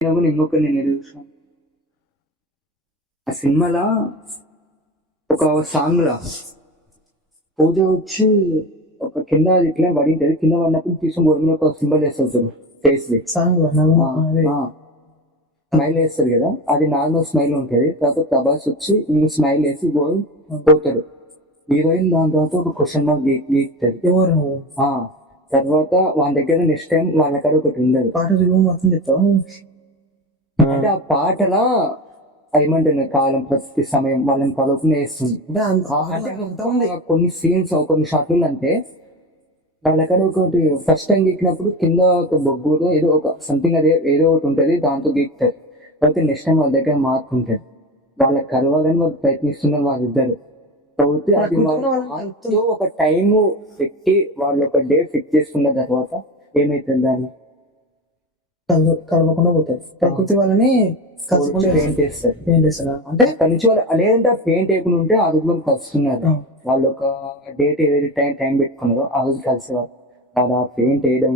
ఇంకొకరిని నేను చూసాను ఆ సినిమాలో ఒక సాంగ్ లా పూజ వచ్చి ఒక కింద ఇట్లా పడింటది, కింద పడినప్పుడు తీసుకుని గోడ మీద ఒక సింబల్ వేస్తుంది ఫేస్ సాంగ్ స్మైల్ వేస్తుంది కదా, అది నార్మల్ స్మైల్ ఉంటుంది. తర్వాత ప్రభాస్ వచ్చి ఇంకో స్మైల్ వేసి పోతాడు. హీరోయిన్ దాని తర్వాత ఒక క్వశ్చన్ మార్క్ గీస్తుంది. ఎవరు నువ్వు తర్వాత వాళ్ళ దగ్గర నెక్స్ట్ టైం వాళ్ళ కాడ ఒకటి ఉండదు. పాట మొత్తం చెప్తావు అంటే ఆ పాటలా ఏమంటుంది కాలం ప్రతి సమయం వాళ్ళని కలుపుని వేస్తుంది. అంటే కొన్ని సీన్స్ కొన్ని షాట్లు అంటే వాళ్ళక్కడ ఒకటి ఫస్ట్ టైం గీకినప్పుడు కింద ఒక బొగ్గులో ఏదో ఒక సంథింగ్ అదే ఏదో ఒకటి ఉంటుంది, దాంతో గీకుతారు. కాబట్టి నెక్స్ట్ టైం వాళ్ళ దగ్గర మార్క్ ఉంటుంది, వాళ్ళకి కలవాలని వాళ్ళు ప్రయత్నిస్తున్నారు వాళ్ళిద్దరు. కాబట్టి అది వాళ్ళు ఒక టైము పెట్టి వాళ్ళు ఒక డే ఫిక్స్ చేసుకున్న తర్వాత ఏమైతుంది దాన్ని కలవకుండా పోతారు. ప్రకృతి వాళ్ళని పెయింట్ వేస్తారు. అంటే అక్కడి నుంచి వాళ్ళు లేదంటే పెయింట్ వేయకుండా ఉంటే ఆ రోజు వాళ్ళు కలుస్తున్నారు. వాళ్ళు ఒక డేట్ ఏదైతే టైం పెట్టుకున్నారో ఆ రోజు కలిసేవారు. వాళ్ళు ఆ పెయింట్ వేయడం